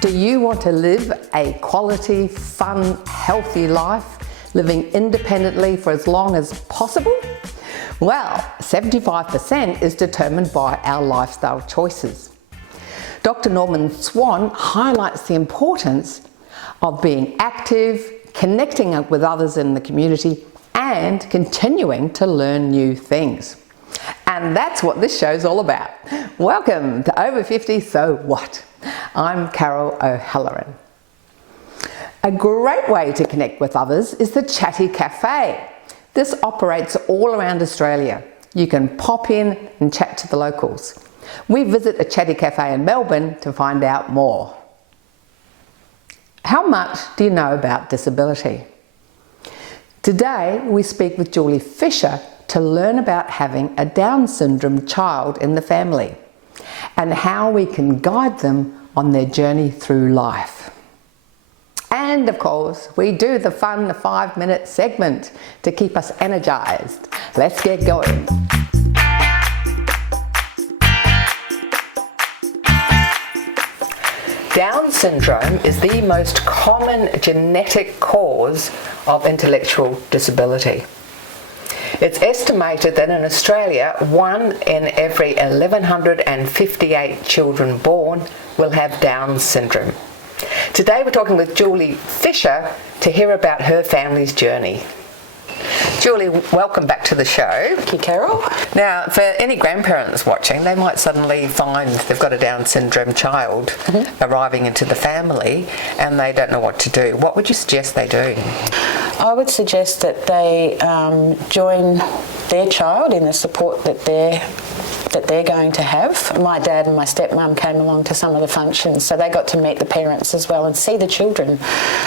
Do you want to live a quality, fun, healthy life, living independently for as long as possible? Well, 75% is determined by our lifestyle choices. Dr. Norman Swan highlights the importance of being active, connecting up with others in the community, and continuing to learn new things. And that's what this show's all about. Welcome to Over 50 So What? I'm Carol O'Halloran. A great way to connect with others is the Chatty Café. This operates all around Australia. You can pop in and chat to the locals. We visit a Chatty Café in Melbourne to find out more. How much do you know about disability? Today we speak with Julie Fisher to learn about having a Down syndrome child in the family and how we can guide them on their journey through life. And of course, we do the fun 5-minute segment to keep us energized. Let's get going. Down syndrome is the most common genetic cause of intellectual disability. It's estimated that in Australia, 1 in every 1,158 children born will have Down syndrome. Today we're talking with Julie Fisher to hear about her family's journey. Julie, welcome back to the show. Thank you, Carol. Now, for any grandparents watching, they might suddenly find they've got a Down syndrome child arriving into the family and they don't know what to do. What would you suggest they do? I would suggest that they join their child in the support that they're going to have. My dad and my stepmum came along to some of the functions, so they got to meet the parents as well and see the children.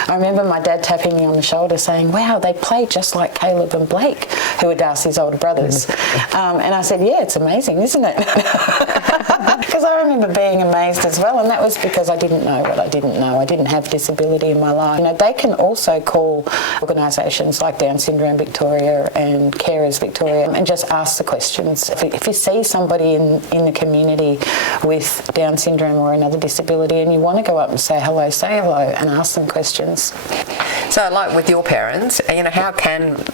I remember my dad tapping me on the shoulder saying, wow, they play just like Caleb and Blake, who are Darcy's older brothers. And I said, yeah, it's amazing, isn't it? Because I remember being amazed as well, and that was because I didn't know what I didn't know. I didn't have disability in my life. You know, they can also call organisations like Down Syndrome Victoria and Carers Victoria and just ask the questions. If you see somebody in the community with Down syndrome or another disability and you want to go up and say hello and ask them questions. So like with your parents, you know, how can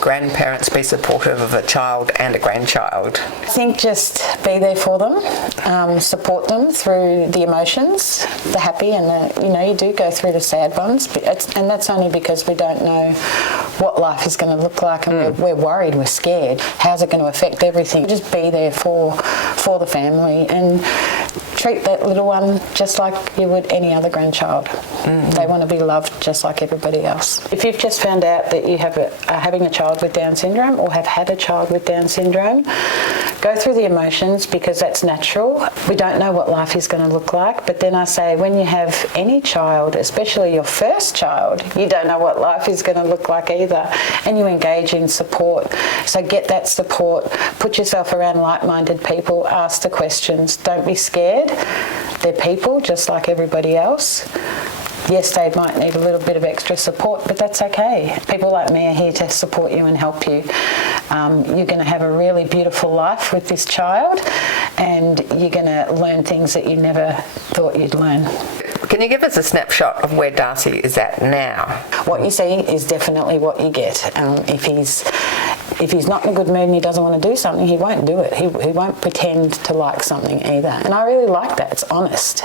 grandparents be supportive of a child and a grandchild? I think just be there for them, support them through the emotions, the happy and the, you know, you do go through the sad ones, and that's only because we don't know what life is going to look like, and we're worried, we're scared. How's it going to affect everything? Just be there for the family and treat that little one just like you would any other grandchild. They want to be loved just like everybody else. If you've just found out that you are having a child with Down syndrome or have had a child with Down syndrome, go through the emotions because that's natural. We don't know what life is going to look like, but then I say when you have any child, especially your first child, you don't know what life is going to look like either, and you engage in support. So get that support, put yourself around like-minded people, ask the questions, don't be scared. They're people just like everybody else. Yes, they might need a little bit of extra support, but that's okay. People like me are here to support you and help you. You're going to have a really beautiful life with this child, and you're going to learn things that you never thought you'd learn. Can you give us a snapshot of where Darcy is at now? What you see is definitely what you get. If he's not in a good mood and he doesn't want to do something, he won't do it. He won't pretend to like something either. And I really like that. It's honest.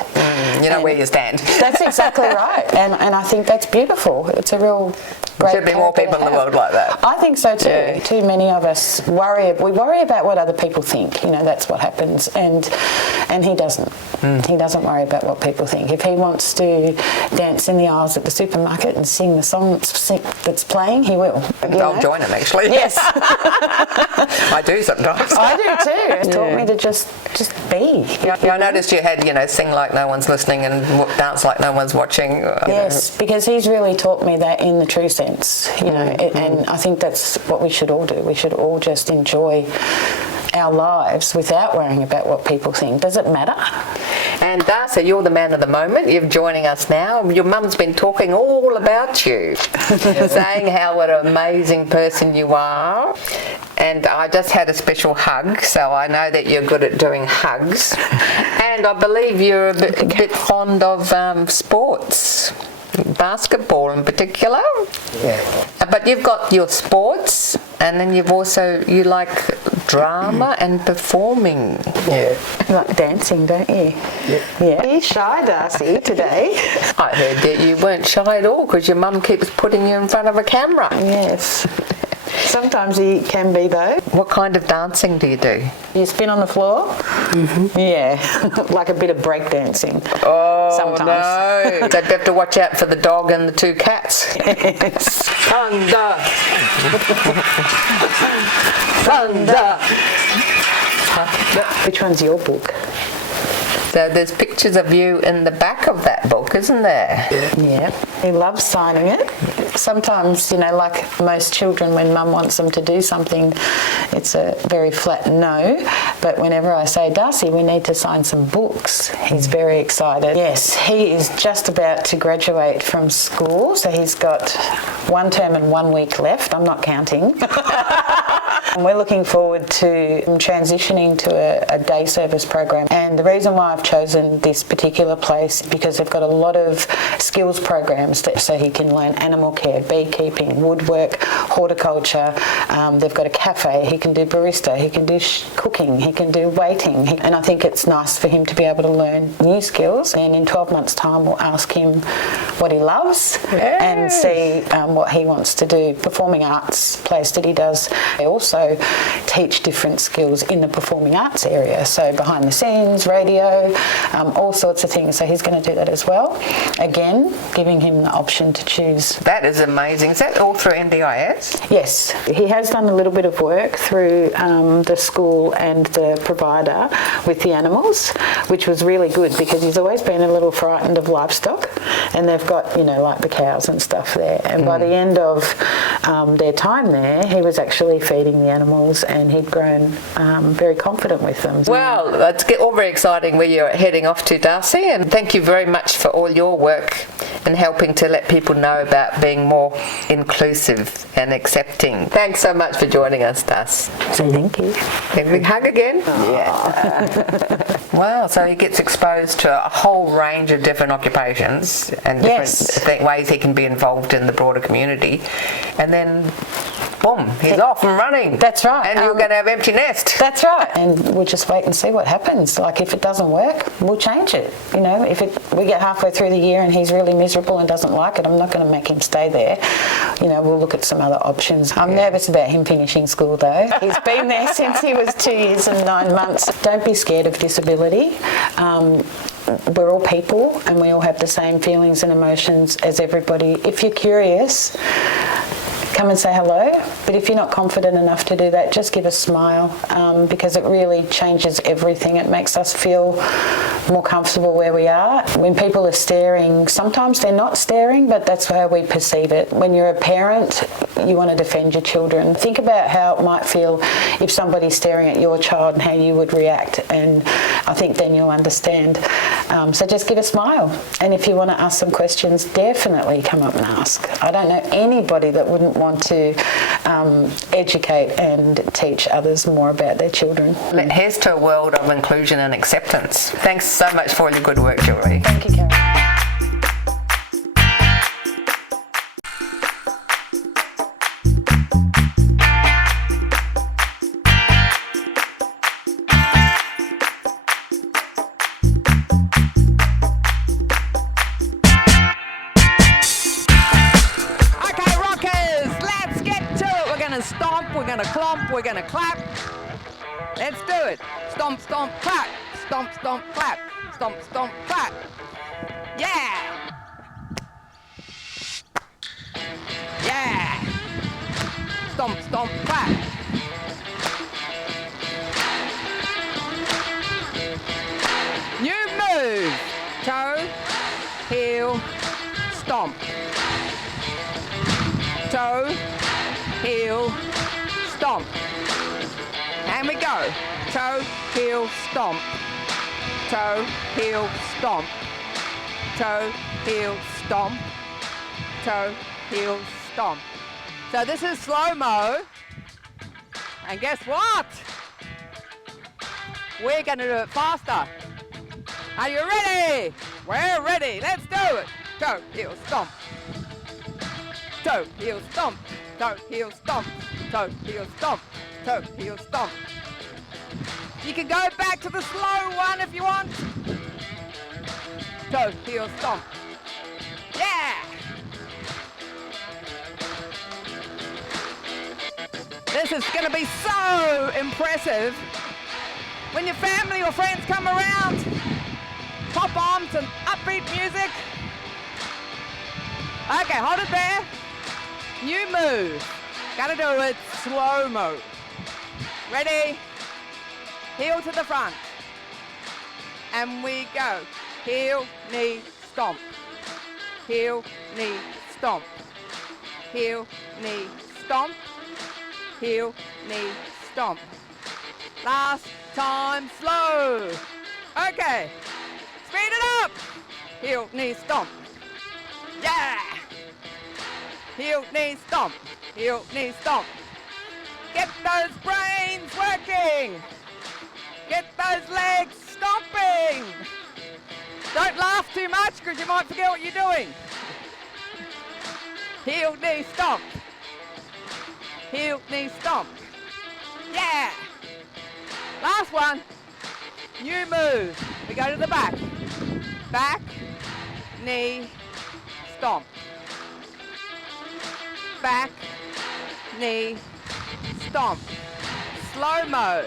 You know where you stand. That's exactly right. And I think that's beautiful. It's a real great. There should be more people in the world like that. I think so too. Yeah. Too many of us worry about what other people think. You know, that's what happens. And he doesn't. He doesn't worry about what people think. If he wants to dance in the aisles at the supermarket and sing the song that's playing, he will. I'll join him, actually. Yes. I I do sometimes. I do too. It taught me to just be. Yeah, I noticed you had, sing like no one's listening and dance like no one's watching. Yes, because he's really taught me that in the true sense, and I think that's what we should all do. We should all just enjoy our lives without worrying about what people think. Does it matter? And Darcy, you're the man of the moment. You're joining us now. Your mum's been talking all about you, saying what an amazing person you are. And I just had a special hug, so I know that you're good at doing hugs. And I believe you're a bit fond of sports. Basketball in particular. Yeah. But you've got your sports, and then you like drama and performing. Yeah. You like dancing, don't you? Yeah. Are you shy, Darcy, today? I heard that you weren't shy at all because your mum keeps putting you in front of a camera. Yes. Sometimes he can be though. What kind of dancing do you do? You spin on the floor? Mm-hmm. Yeah, like a bit of break dancing. Oh, sometimes. No. So you have to watch out for the dog and the two cats. Yes. Thunder! Thunder! Which one's your book? So there's pictures of you in the back of that book, isn't there? Yeah. He loves signing it. Sometimes, like most children, when mum wants them to do something, it's a very flat no. But whenever I say, Darcy, we need to sign some books, he's very excited. Yes, he is just about to graduate from school, so he's got 1 term and 1 week left. I'm not counting. And we're looking forward to transitioning to a day service program. And the reason why I've chosen this particular place is because they've got a lot of skills programs so he can learn animal care, beekeeping, woodwork, horticulture. They've got a cafe. He can do barista. He can do cooking. He can do waiting. And I think it's nice for him to be able to learn new skills. And in 12 months' time, we'll ask him what he loves and see what he wants to do. Performing arts place that he does. They also teach different skills in the performing arts area. So behind the scenes, radio, all sorts of things. So he's going to do that as well. Again, giving him the option to choose. That is amazing. Is that all through NDIS? Yes. He has done a little bit of work through the school and the provider with the animals, which was really good because he's always been a little frightened of livestock, and they've got, like the cows and stuff there. And by the end of their time there, he was actually feeding the animals and he'd grown very confident with them. Well, it's all very exciting where you're heading off to, Darcy, and thank you very much for all your work in helping to let people know about being more inclusive and accepting. Thanks so much for joining us, Darcy. So thank you. Can we hug again? Yeah. Wow, so he gets exposed to a whole range of different occupations and different ways he can be involved in the broader community, and then boom, he's off and running. That's right. And you're going to have empty nest. That's right. And we'll just wait and see what happens. Like if it doesn't work, we'll change it. If we get halfway through the year and he's really miserable and doesn't like it, I'm not going to make him stay there. We'll look at some other options. I'm nervous about him finishing school though. He's been there since he was 2 years and 9 months. Don't be scared of disability. We're all people and we all have the same feelings and emotions as everybody. If you're curious, come and say hello, but if you're not confident enough to do that, just give a smile because it really changes everything. It makes us feel more comfortable where we are. When people are staring, sometimes they're not staring, but that's how we perceive it. When you're a parent, you want to defend your children. Think about how it might feel if somebody's staring at your child and how you would react, and I think then you'll understand. So just give a smile, and if you want to ask some questions, definitely come up and ask. I don't know anybody that wouldn't want to educate and teach others more about their children. Here's to a world of inclusion and acceptance. Thanks so much for all your good work, Julie. Thank you, Karen. Stomp, we're gonna clomp, we're gonna clap. Let's do it. Stomp, stomp, clap. Stomp, stomp, clap. Stomp, stomp, clap. Yeah! Yeah! Stomp, stomp, clap. stomp. Toe, heel, stomp. And we go. Toe, heel, stomp. Toe, heel, stomp. Toe, heel, stomp. Toe, heel, stomp. So this is slow-mo. And guess what? We're going to do it faster. Are you ready? We're ready. Let's do it. Toe, heel, stomp. Toe, heel, stomp. Toe, heel, stomp. Toe, heel, stomp. Toe, heel, stomp. You can go back to the slow one if you want. Toe, heel, stomp. Yeah! This is going to be so impressive. When your family or friends come around, pop on some upbeat music. Okay, hold it there. New move. Gotta do it slow-mo. Ready? Heel to the front. And we go. Heel, knee, stomp. Heel, knee, stomp. Heel, knee, stomp. Heel, knee, stomp. Last time, slow. Okay. Speed it up. Heel, knee, stomp. Yeah. Heel, knee, stomp. Heel, knee, stomp. Get those brains working. Get those legs stomping. Don't laugh too much because you might forget what you're doing. Heel, knee, stomp. Heel, knee, stomp. Yeah. Last one. New move. We go to the back. Back, knee, stomp. Back, knee, stomp. Slow-mo.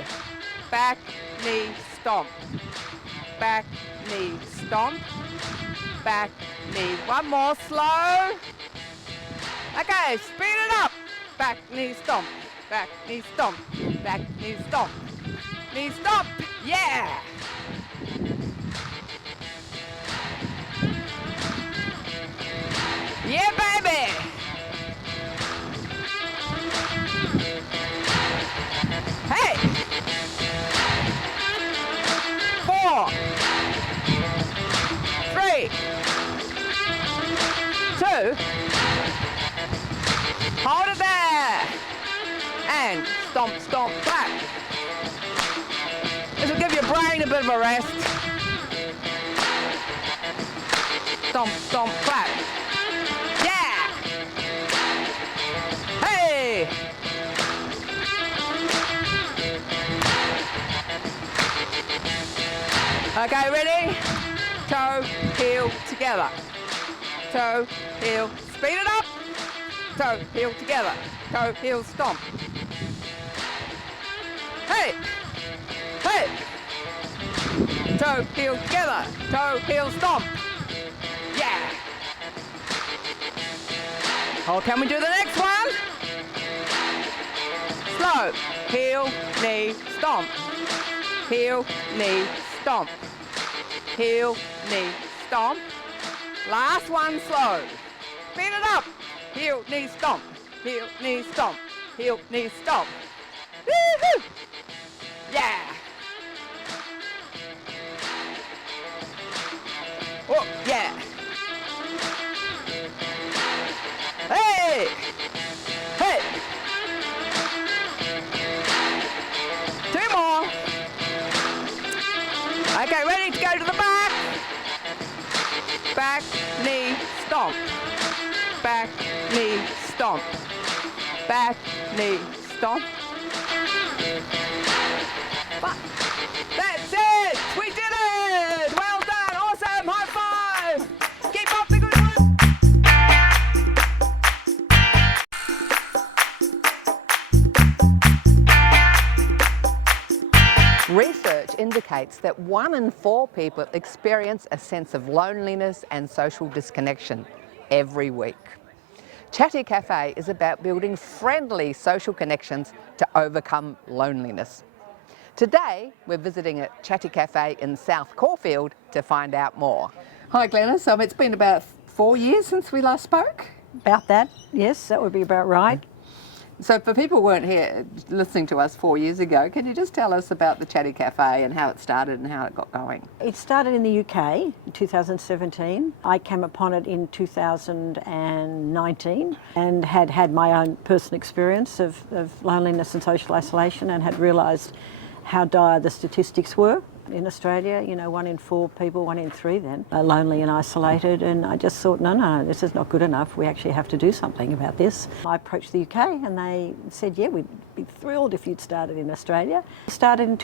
Back, knee, stomp. Back, knee, stomp. Back, knee. One more, slow. Okay, speed it up. Back, knee, stomp. Back, knee, stomp. Back, knee, stomp. Knee, stomp. Yeah. Yeah, baby. Hey. 4, 3, 2. Hold it there. And stomp, stomp, clap. This will give your brain a bit of a rest. Stomp, stomp, clap. Yeah! Hey! Okay, ready? Toe, heel, together. Toe, heel, speed it up. Toe, heel, together. Toe, heel, stomp. Hey! Hey! Toe, heel, together. Toe, heel, stomp. Yeah! Oh, can we do the next one? Slow. Heel, knee, stomp. Heel, knee, stomp. Heel, knee, stomp. Last one, slow. Speed it up. Heel, knee, stomp. Heel, knee, stomp. Heel, knee, stomp. Woo-hoo! Yeah! Oh, yeah! Hey! Hey! 2 more. Okay, ready to go to the back. Back, knee, stomp. Back, knee, stomp. Back, knee, stomp. But that's it! We did it! Well done! Awesome! High five! Keep up the good work! Research indicates that 1 in 4 people experience a sense of loneliness and social disconnection every week. Chatty Café is about building friendly social connections to overcome loneliness. Today, we're visiting at Chatty Café in South Caulfield to find out more. Hi Glenys, it's been about 4 years since we last spoke? About that, yes, that would be about right. So for people who weren't here listening to us 4 years ago, can you just tell us about the Chatty Café and how it started and how it got going? It started in the UK in 2017. I came upon it in 2019 and had my own personal experience of loneliness and social isolation, and had realised how dire the statistics were in Australia. 1 in 4 people, 1 in 3 then, are lonely and isolated, and I just thought, no, this is not good enough. We actually have to do something about this. I approached the UK and they said, yeah, we'd be thrilled if you'd started in Australia. Started in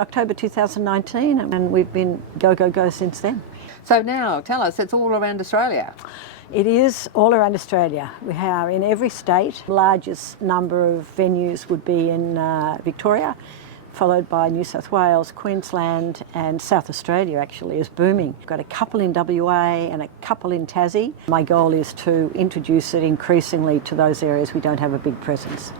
October 2019, and we've been go since then. So now, tell us, it's all around Australia. It is all around Australia. We are in every state. The largest number of venues would be in Victoria, followed by New South Wales, Queensland, and South Australia actually is booming. We've got a couple in WA and a couple in Tassie. My goal is to introduce it increasingly to those areas we don't have a big presence.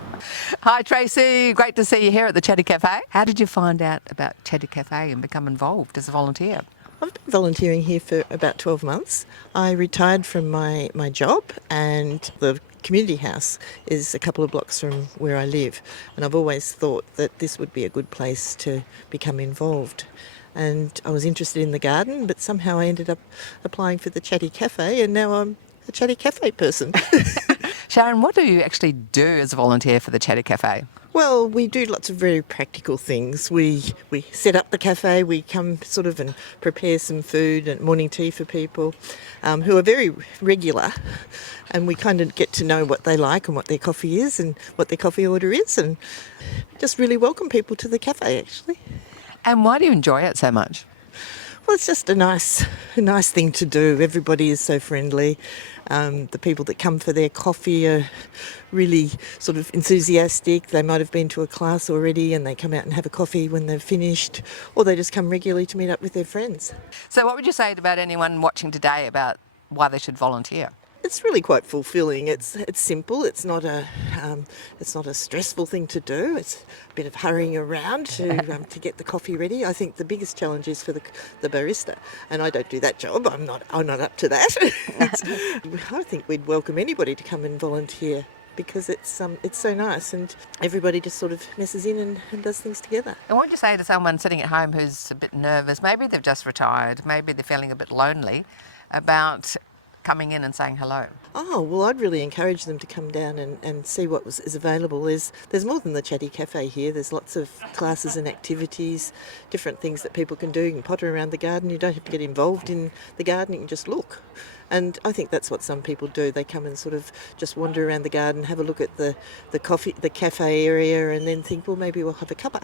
Hi Tracy, great to see you here at the Chatty Café. How did you find out about Chatty Café and become involved as a volunteer? I've been volunteering here for about 12 months. I retired from my job, and the community house is a couple of blocks from where I live, and I've always thought that this would be a good place to become involved. And I was interested in the garden, but somehow I ended up applying for the Chatty Café, and now I'm a Chatty Café person. Sharon, what do you actually do as a volunteer for the Chatty Café? Well, we do lots of very practical things. We set up the cafe, we come sort of and prepare some food and morning tea for people who are very regular, and we kind of get to know what they like and what their coffee is and what their coffee order is, and just really welcome people to the cafe actually. And why do you enjoy it so much? Well, it's just a nice thing to do. Everybody is so friendly. The people that come for their coffee are really sort of enthusiastic. They might have been to a class already and they come out and have a coffee when they've finished, or they just come regularly to meet up with their friends. So what would you say about anyone watching today about why they should volunteer? It's really quite fulfilling. It's simple. It's not a stressful thing to do. It's a bit of hurrying around to get the coffee ready. I think the biggest challenge is for the barista, and I don't do that job. I'm not up to that. I think we'd welcome anybody to come and volunteer, because it's so nice, and everybody just sort of messes in and does things together. And what would you say to someone sitting at home who's a bit nervous? Maybe they've just retired. Maybe they're feeling a bit lonely about coming in and saying hello? Oh, well, I'd really encourage them to come down and see what is available. There's more than the Chatty Café here. There's lots of classes and activities, different things that people can do. You can potter around the garden. You don't have to get involved in the garden. You can just look. And I think that's what some people do. They come and sort of just wander around the garden, have a look at the cafe area, and then think, well, maybe we'll have a cuppa.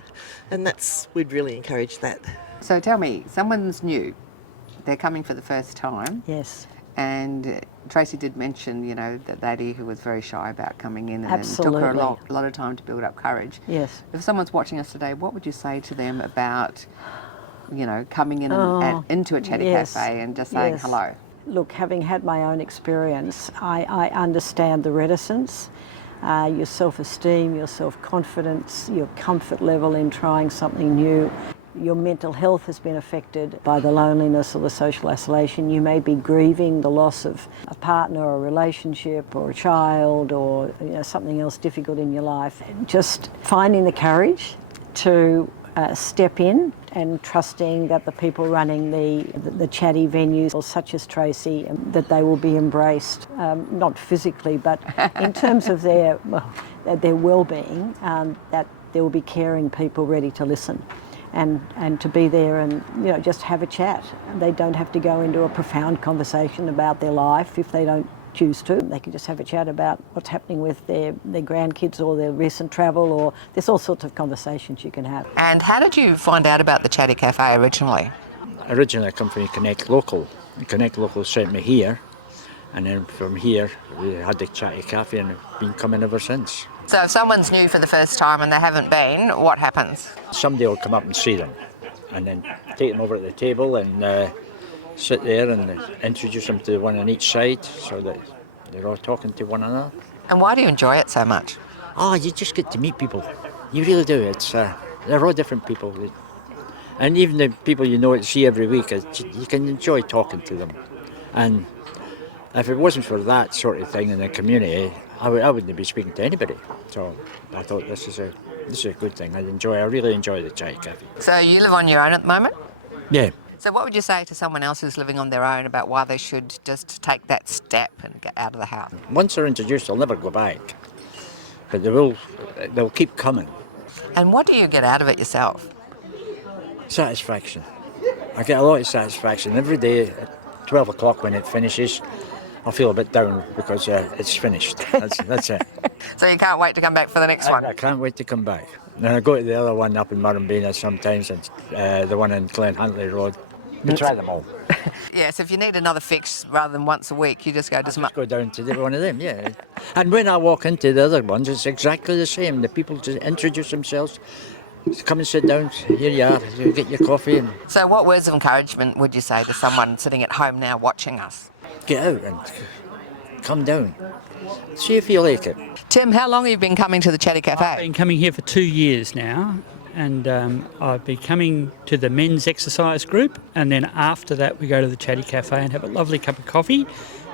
And we'd really encourage that. So tell me, someone's new. They're coming for the first time. Yes. And Tracy did mention, that lady who was very shy about coming in, and Absolutely. it took her a lot of time to build up courage. Yes. If someone's watching us today, what would you say to them about, coming in into a Chatty Café and just saying hello? Look, having had my own experience, I understand the reticence, your self-esteem, your self-confidence, your comfort level in trying something new. Your mental health has been affected by the loneliness or the social isolation. You may be grieving the loss of a partner or a relationship or a child, or something else difficult in your life. Just finding the courage to step in and trusting that the people running the chatty venues, such as Tracy, that they will be embraced, not physically, but in terms of their well-being, that there will be caring people ready to listen. And to be there and just have a chat. They don't have to go into a profound conversation about their life if they don't choose to. They can just have a chat about what's happening with their grandkids or their recent travel, or there's all sorts of conversations you can have. And how did you find out about the Chatty Café originally? Originally I come from Connect Local. Connect Local sent me here, and then from here we had the Chatty Café, and I've been coming ever since. So if someone's new for the first time and they haven't been, what happens? Somebody will come up and see them, and then take them over to the table and sit there and introduce them to one on each side, so that they're all talking to one another. And why do you enjoy it so much? Oh, you just get to meet people. You really do. They're all different people. And even the people see every week, you can enjoy talking to them. And If it wasn't for that sort of thing in the community, I wouldn't be speaking to anybody. So I thought this is a good thing. I really enjoy the Chatty Café. So you live on your own at the moment? Yeah. So what would you say to someone else who's living on their own about why they should just take that step and get out of the house? Once they're introduced, they'll never go back. But they'll keep coming. And what do you get out of it yourself? Satisfaction. I get a lot of satisfaction. Every day at 12 o'clock when it finishes, I feel a bit down because it's finished. That's it. So you can't wait to come back for the next one? I can't wait to come back. And I go to the other one up in Murrumbina sometimes, and the one in Glen Huntley Road. We try them all. Yes, if you need another fix rather than once a week, you just go to Just go down to one of them, yeah. And when I walk into the other ones, it's exactly the same. The people just introduce themselves, come and sit down. Here you are. You get your coffee. And So what words of encouragement would you say to someone sitting at home now watching us? get out and come down. See if you like it. Tim, how long have you been coming to the Chatty I've Café? been coming here for 2 years now, and I've been coming to the men's exercise group, and then after that we go to the Chatty Café and have a lovely cup of coffee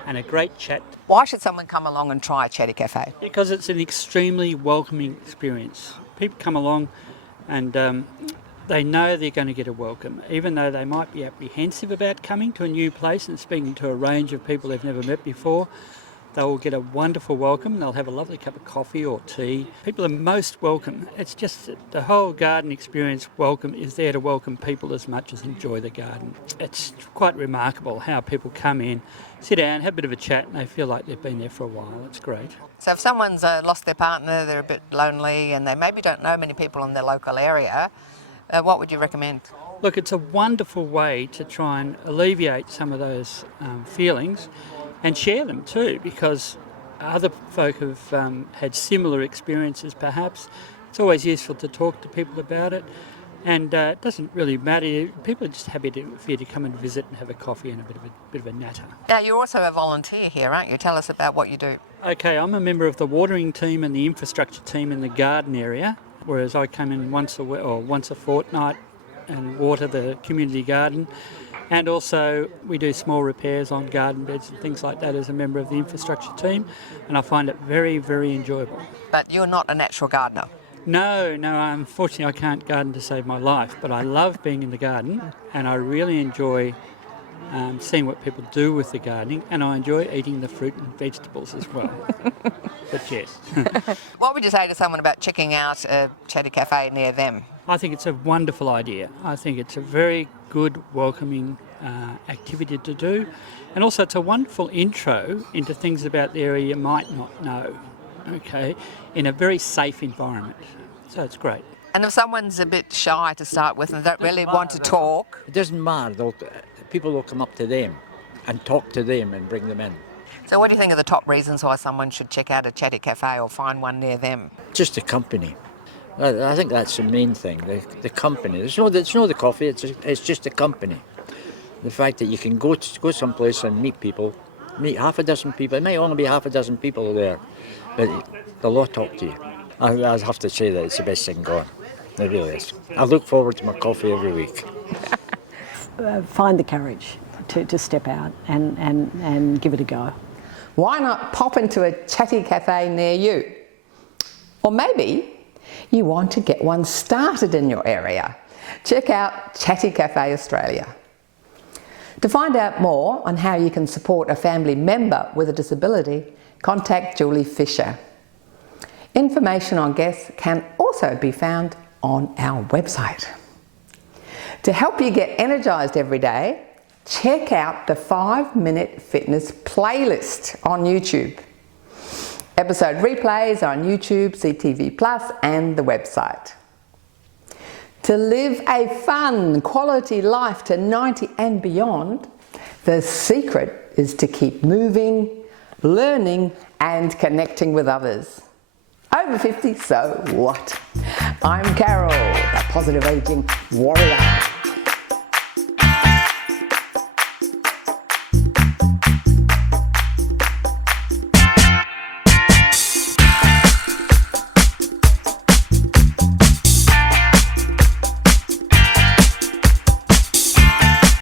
and a great chat, Why should someone come along and try Chatty Café? because it's an extremely welcoming experience. People come along and they know they're going to get a welcome, even though they might be apprehensive about coming to a new place and speaking to a range of people they've never met before. They will get a wonderful welcome. They'll have a lovely cup of coffee or tea. People are most welcome. It's just that the whole garden experience welcome is there to welcome people as much as enjoy the garden. It's quite remarkable how people come in, sit down, have a bit of a chat, and they feel like they've been there for a while. It's great. So if someone's lost their partner, they're a bit lonely, and they maybe don't know many people in their local area, what would you recommend? Look, it's a wonderful way to try and alleviate some of those feelings and share them too, because other folk have had similar experiences perhaps. It's always useful to talk to people about it, and it doesn't really matter. People are just happy for you to come and visit and have a coffee and a bit of a natter. Now, you're also a volunteer here, aren't you? Tell us about what you do. Okay, I'm a member of the watering team and the infrastructure team in the garden area, whereas I come in once a fortnight and water the community garden. And also we do small repairs on garden beds and things like that as a member of the infrastructure team, and I find it very, very enjoyable. But you're not a natural gardener. No, unfortunately I can't garden to save my life, but I love being in the garden and I really enjoy seeing what people do with the gardening, and I enjoy eating the fruit and vegetables as well. But yes. What would you say to someone about checking out a Chatty Café near them? I think it's a wonderful idea. I think it's a very good, welcoming activity to do. And also it's a wonderful intro into things about the area you might not know, okay, in a very safe environment. So it's great. And if someone's a bit shy to start with and don't really want to talk, It doesn't matter. People will come up to them and talk to them and bring them in. so what do you think are the top reasons why someone should check out a Chatty Café or find one near them? Just the company. I think that's the main thing, the company. It's not the coffee, it's just the company. The fact that you can go someplace and meet half a dozen people. It may only be half a dozen people there, but they'll all talk to you. I have to say that it's the best thing going. It really is. I look forward to my coffee every week. Find the courage to step out and give it a go. Why not pop into a Chatty Café near you? Or maybe you want to get one started in your area. Check out Chatty Café Australia. To find out more on how you can support a family member with a disability, contact Julie Fisher. Information on guests can also be found on our website. To help you get energised every day, check out the 5-Minute Fitness playlist on YouTube. Episode replays are on YouTube, CTV Plus and the website. To live a fun, quality life to 90 and beyond, the secret is to keep moving, learning and connecting with others. Over 50, so what? I'm Carol, a positive aging warrior.